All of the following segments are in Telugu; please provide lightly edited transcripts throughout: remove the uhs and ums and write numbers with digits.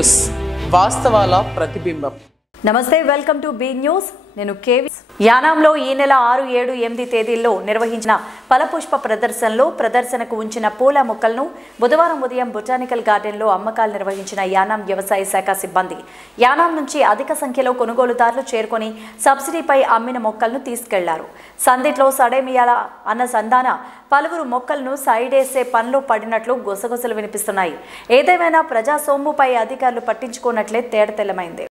న్యూస్, వాస్తవాల ప్రతిబింబం. నమస్తే, వెల్కమ్ టు బి న్యూస్. నేను కేవి. యానాంలో ఈ నెల 6, 7, 8 తేదీల్లో నిర్వహించిన ఫలపుష్ప ప్రదర్శనకు ఉంచిన పూల మొక్కలను బుధవారం ఉదయం బొటానికల్ గార్డెన్లో అమ్మకాలు నిర్వహించిన యానాం వ్యవసాయ శాఖ సిబ్బంది యానాం నుంచి అధిక సంఖ్యలో కొనుగోలుదారులు చేరుకొని సబ్సిడీపై అమ్మిన మొక్కలను తీసుకెళ్లారు. సందిట్లో సడేమియాల అన్న సంధాన పలువురు మొక్కలను సైడేసే పనిలో పడినట్లు గుసగుసలు వినిపిస్తున్నాయి. ఏదేమైనా ప్రజా సొమ్ముపై అధికారులు పట్టించుకున్నట్లే తేటతెల్లమైంది.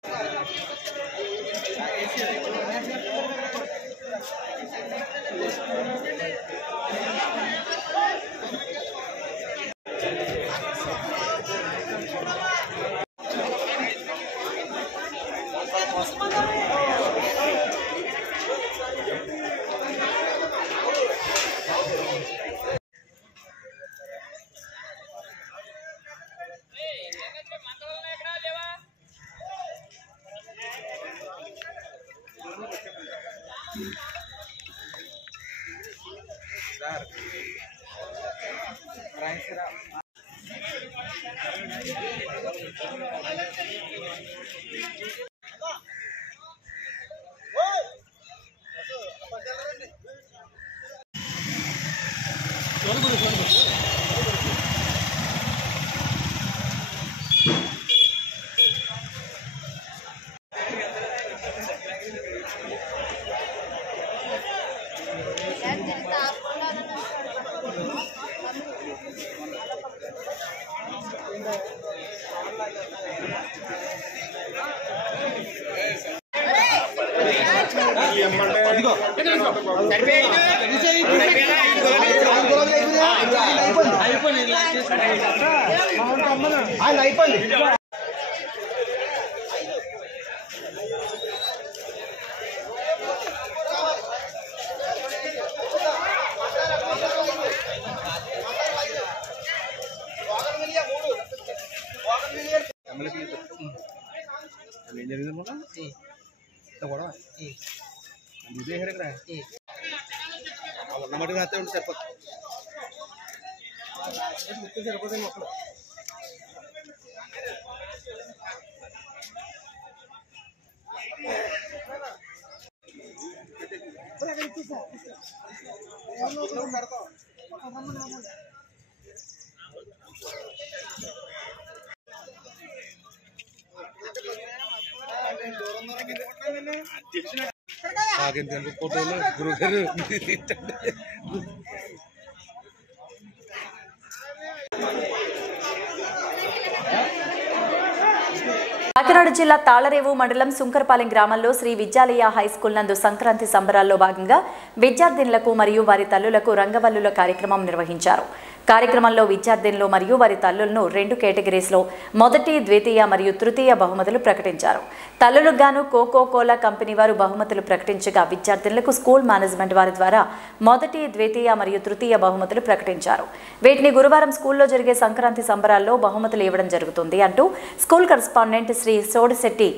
కాకినాడ జిల్లా తాళరేవు మండలం సుంకరపాలెం గ్రామంలో శ్రీ విద్యాలయ హైస్కూల్ నందు సంక్రాంతి సంబరాల్లో భాగంగా విద్యార్థినులకు మరియు వారి తల్లులకు రంగవల్లుల కార్యక్రమం నిర్వహించారు. కార్యక్రమంలో విద్యార్థినులు మరియు వారి తల్లులను 2 కేటగిరీస్లో మొదటి, ద్వితీయ మరియు తృతీయ బహుమతులు ప్రకటించారు. తల్లులకు గాను కోకో కోలా కంపెనీ వారు బహుమతులు ప్రకటించగా విద్యార్థినులకు స్కూల్ మేనేజ్మెంట్ వారి ద్వారా మొదటి, ద్వితీయ మరియు తృతీయ బహుమతులు ప్రకటించారు. వీటిని గురువారం స్కూల్లో జరిగే సంక్రాంతి సంబరాల్లో బహుమతులు ఇవ్వడం జరుగుతుంది అంటూ స్కూల్ కరెస్పాండెంట్ శ్రీ సోడిశెట్టి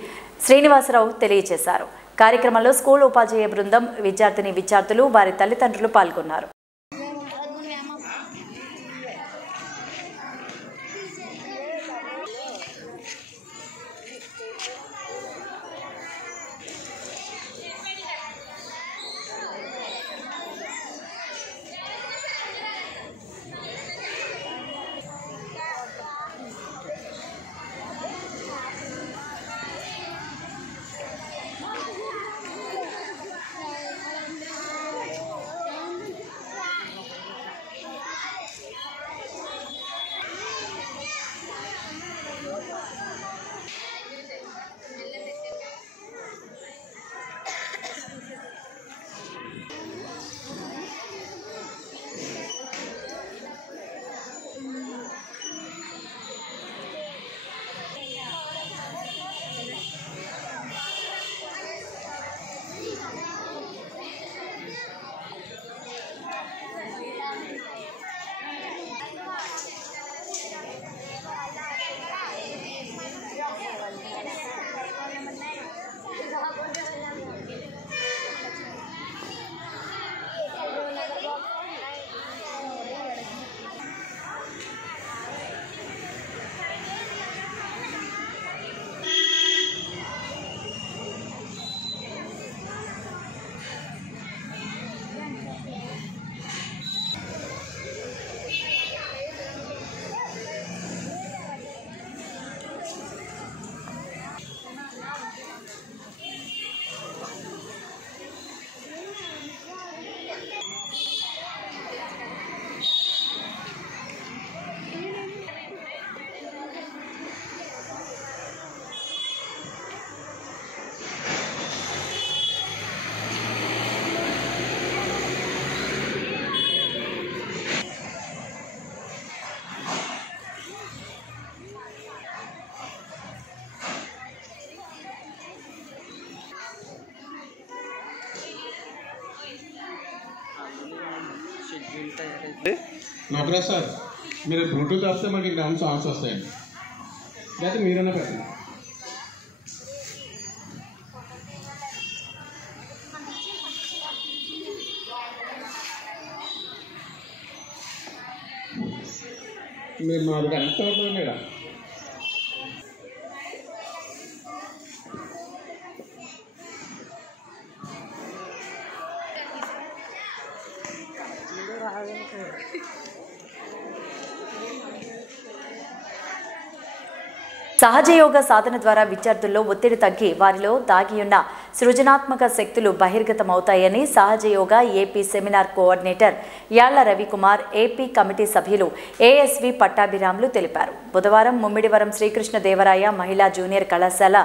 శ్రీనివాసరావు తెలియజేశారు. కార్యక్రమంలో స్కూల్ ఉపాధ్యాయ బృందం, విద్యార్థులు, వారి తల్లిదండ్రులు పాల్గొన్నారు. నోకరాజ్ సార్, మీరు బ్లూటూత్ వస్తే మనకి ఇక్కడ సాంగ్స్ వస్తాయండి, లేకపోతే మీరన్నా పెట్టండి. మీరు మాకు కనెక్ట్ అవుతుంది మేడం. సహజ యోగ సాధన ద్వారా విద్యార్థుల్లో ఒత్తిడి తగ్గి వారిలో దాగి ఉన్న సృజనాత్మక శక్తులు బహిర్గతమవుతాయని Sahaja Yoga AP seminar coordinator Yalla Ravikumar, AP committee సభ్యులు ఏఎస్వి పట్టాభిరాములు తెలిపారు. బుధవారం ముమ్మిడివరం శ్రీకృష్ణదేవరాయ మహిళా జూనియర్ కళాశాల,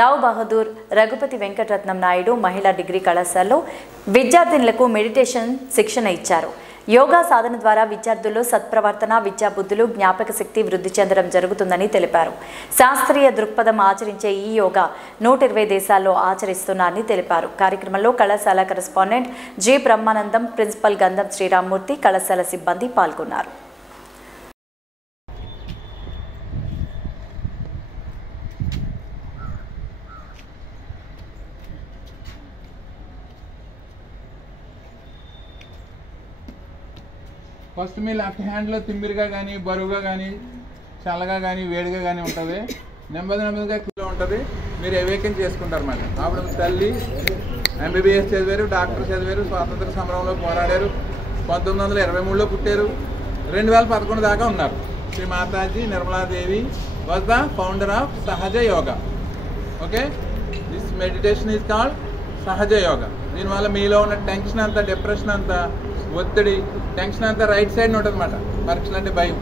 రావు బహదూర్, రఘుపతి వెంకటరత్నం నాయుడు మహిళా డిగ్రీ కళాశాలలో విద్యార్థినులకు మెడిటేషన్ శిక్షణ ఇచ్చారు. యోగా సాధన ద్వారా విద్యార్థుల్లో సత్ప్రవర్తన, విద్యాబుద్ధులు, జ్ఞాపక శక్తి వృద్ధి చెందడం జరుగుతుందని తెలిపారు. శాస్త్రీయ దృక్పథం ఆచరించే ఈ యోగా 120 దేశాల్లో ఆచరిస్తున్నారని తెలిపారు. కార్యక్రమంలో కళాశాల కరెస్పాండెంట్ జి బ్రహ్మానందం, ప్రిన్సిపల్ గంధం శ్రీరామ్మూర్తి, కళాశాల సిబ్బంది పాల్గొన్నారు. ఫస్ట్ మీ లెఫ్ట్ హ్యాండ్లో తిమ్మిరిగా కానీ, బరువుగా కానీ, చల్లగా కానీ, వేడిగా కానీ ఉంటుంది. నెమ్మదిగా కిలో ఉంటుంది. మీరు అవేకన్ చేసుకుంటారు మాట. అప్పుడు తల్లి ఎంబీబీఎస్ చదివారు, డాక్టర్ చదివారు, స్వాతంత్ర సమరంలో పోరాడారు, 1923లో పుట్టారు, 2011 దాకా ఉన్నారు. Shri Mataji Nirmala Devi was the founder of Sahaja Yoga. Okay, this meditation is called Sahaja Yoga. దీనివల్ల మీలో ఉన్న టెన్షన్ అంతా, డిప్రెషన్ అంతా, ఒత్తిడి, టెన్షన్ అంతా రైట్ సైడ్ ఉంటుంది అన్నమాట. పరీక్షలు అంటే భయం,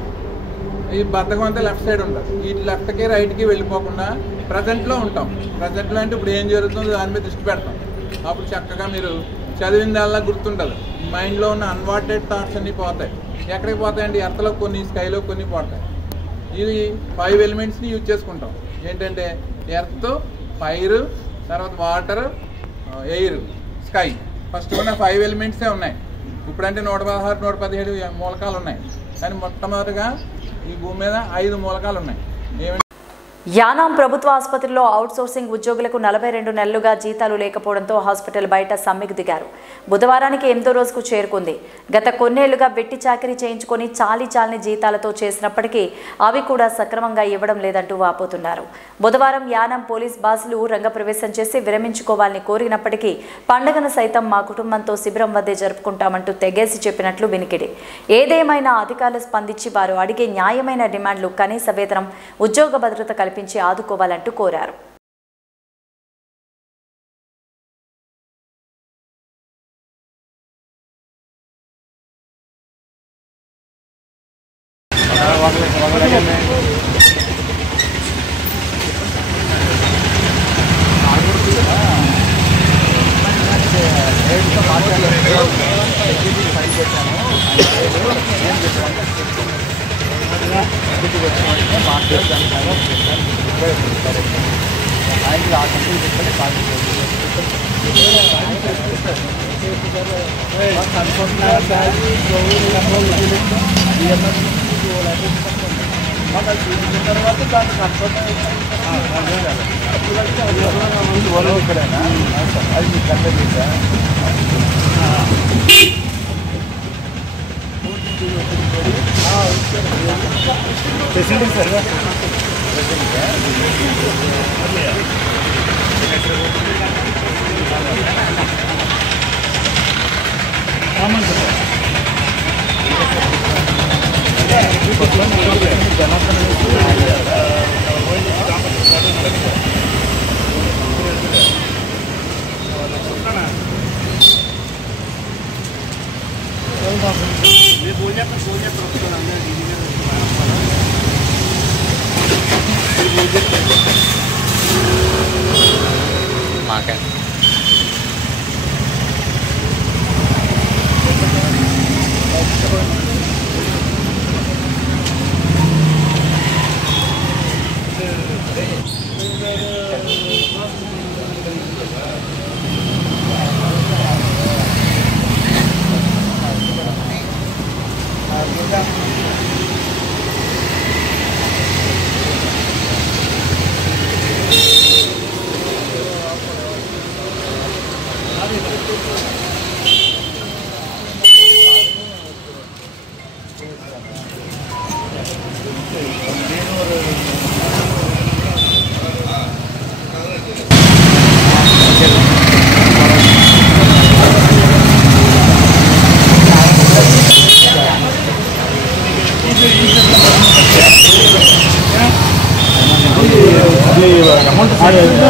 ఈ బద్ధకం అంతా లెఫ్ట్ సైడ్ ఉంటుంది. ఈ లెఫ్ట్కి రైట్కి వెళ్ళిపోకుండా ప్రజెంట్లో ఉంటాం. ప్రజెంట్లో అంటే ఇప్పుడు ఏం జరుగుతుందో దాని మీద దృష్టి పెడతాం. అప్పుడు చక్కగా మీరు చదివిందల్లా గుర్తుంటుంది. మైండ్లో ఉన్న అన్వాంటెడ్ థాట్స్ అన్నీ పోతాయి. ఎక్కడికి పోతాయండి? ఎర్త్లో కొన్ని, స్కైలో కొన్ని పోతాయి. ఇవి 5 ఎలిమెంట్స్ని యూజ్ చేసుకుంటాం. ఏంటంటే ఎర్త్, ఫైర్, తర్వాత వాటర్, ఎయిర్, స్కై. ఫస్ట్ ఉన్న 5 ఎలిమెంట్సే ఉన్నాయి. ఇప్పుడంటే 116, 117 మూలకాలు ఉన్నాయి. కానీ మొట్టమొదటిగా ఈ భూమి మీద 5 మూలకాలు ఉన్నాయి. యానాం ప్రభుత్వ ఆసుపత్రిలో అవుట్సోర్సింగ్ ఉద్యోగులకు 42 నెలలుగా జీతాలు లేకపోవడంతో హాస్పిటల్ బయట సమ్మెకు దిగారు. బుధవారానికి 8వ రోజుకు చేరుకుంది. గత కొన్నేళ్లుగా వెట్టి చాకరీ చేయించుకొని చాలని జీతాలతో చేసినప్పటికీ అవి కూడా సక్రమంగా ఇవ్వడం లేదంటూ వాపోతున్నారు. బుధవారం యానాం పోలీస్ బాసులు రంగప్రవేశం చేసి విరమించుకోవాలని కోరినప్పటికీ పండుగను సైతం మా కుటుంబంతో శిబిరం వద్దే జరుపుకుంటామంటూ తెగేసి చెప్పినట్లు వినికిడి. ఏదేమైనా అధికారులు స్పందించి వారు అడిగే న్యాయమైన డిమాండ్లు, కనీస వేతనం, ఉద్యోగ భద్రత కల్పించి ఆదుకోవాలంటూ కోరారు.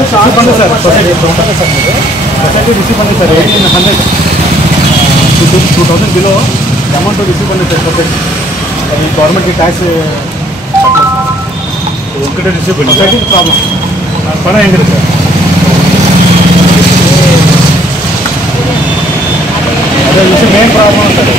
$2,000 బిలో అమౌంట్ రిసీవ్ పండి సార్ సపరేట్ అది గవర్నమెంట్కి ట్యాక్స్ ఒకటే రిసీవ్ పండి ప్రాబ్లం పని అయింది సార్ అదే విషయం main problem sir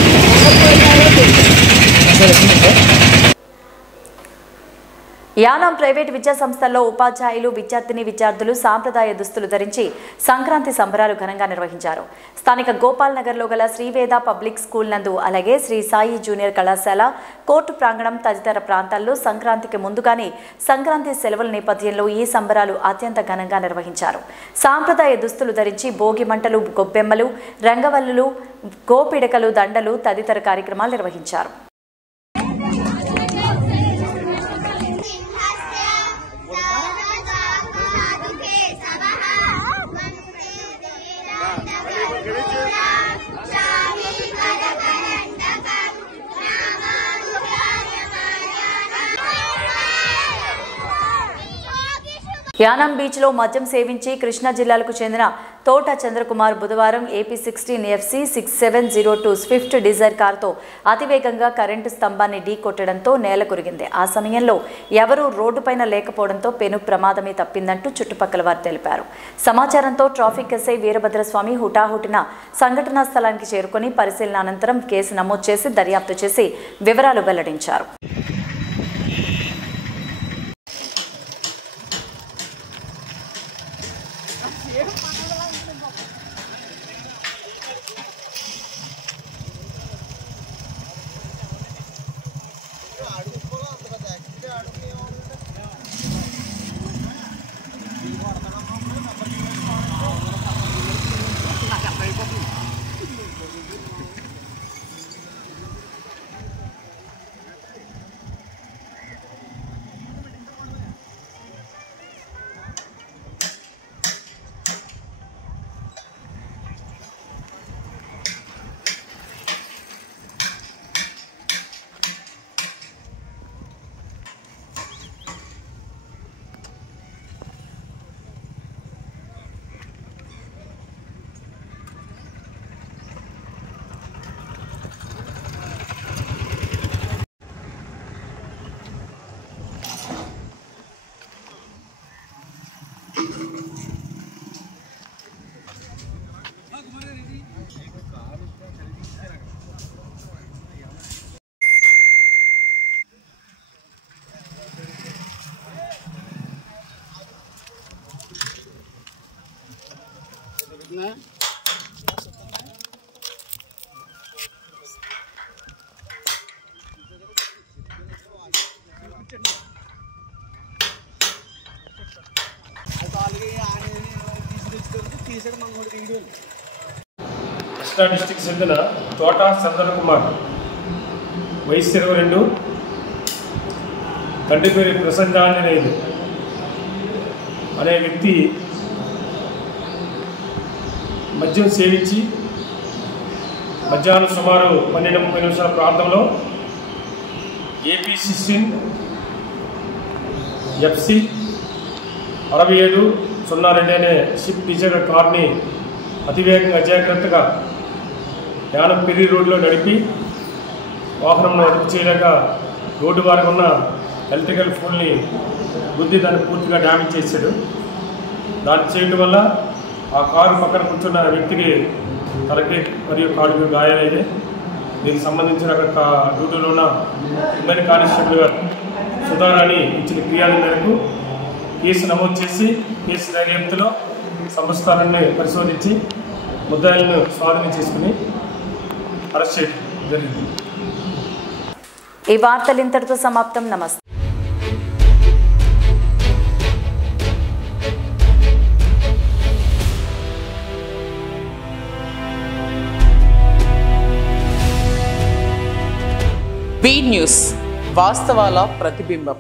Yanam private విద్యా సంస్థల్లో ఉపాధ్యాయులు విద్యార్థులు సాంప్రదాయ దుస్తులు ధరించి సంక్రాంతి సంబరాలు ఘనంగా నిర్వహించారు. స్థానిక గోపాల్ నగర్లో గల శ్రీవేద పబ్లిక్ స్కూల్ నందు అలాగే శ్రీ సాయి జూనియర్ కళాశాల కోర్టు ప్రాంగణం తదితర ప్రాంతాల్లో సంక్రాంతికి ముందుగానే సంక్రాంతి సెలవుల నేపథ్యంలో ఈ సంబరాలు అత్యంత ఘనంగా నిర్వహించారు. సాంప్రదాయ దుస్తులు ధరించి భోగి మంటలు, గొబ్బెమ్మలు, రంగవల్లులు, గోపిడకలు, దండలు తదితర కార్యక్రమాలు నిర్వహించారు. యానం బీచ్ లో మద్యం సేవించి కృష్ణా జిల్లాలకు చెందిన తోట చంద్రకుమార్ బుధవారం AP16FC 6702 స్విఫ్ట్ డిజైర్ కారుతో అతివేగంగా కరెంటు స్తంభాన్ని ఢీకొట్టడంతో నేల కురిగింది. ఆ సమయంలో ఎవరూ రోడ్డుపైన లేకపోవడంతో పెను ప్రమాదమే తప్పిందంటూ చుట్టుపక్కల వారు తెలిపారు. సమాచారంతో ట్రాఫిక్ ఎస్ఐ వీరభద్రస్వామి హుటాహుటిన సంఘటనా స్థలానికి చేరుకుని పరిశీలన అనంతరం కేసు నమోదు చేసి దర్యాప్తు చేసి వివరాలు వెల్లడించారు. కృష్ణా డిస్టిక్ చెందిన తోట చంద్రకుమార్ వయసు 22, తండ్రి పేరు ప్రసంజాంజనేయులు అనే వ్యక్తి మద్యం సేవించి మధ్యాహ్నం సుమారు 12:30 నిమిషాల ప్రాంతంలో AP16FC 6702 అనే స్విఫ్ట్ డిజైర్ కార్ని అతివేగంగా అజాగ్రత్తగా యానం పెరి రోడ్లో నడిపి వాహనంలో అదుపు చేయలేక రోడ్డు వారికి ఉన్న ఎలక్ట్రికల్ ఫోన్ని గుద్ది దాన్ని పూర్తిగా డ్యామేజ్ చేశాడు. దాన్ని చేయడం వల్ల ఆ కారు పక్కన కూర్చున్న వ్యక్తికి తలకి మరియు కాలుకి గాయాలైతే దీనికి సంబంధించిన అక్కడ డ్యూటీలో ఉన్న ఉమ్మడి కానిస్టేబుల్ గారు సుధారాణి ఇచ్చిన ఫిర్యాదు మేరకు కేసు నమోదు చేసి కేసు దర్యాప్తులో సంస్థానాన్ని పరిశోధించి ముద్దాయిలను స్వాధీనం చేసుకుని అరెస్ట్ చేయడం జరిగింది. ఈ వార్తలు ఇంతటితో సమాప్తం. నమస్తే. బీ న్యూస్, వాస్తవాల ప్రతిబింబం.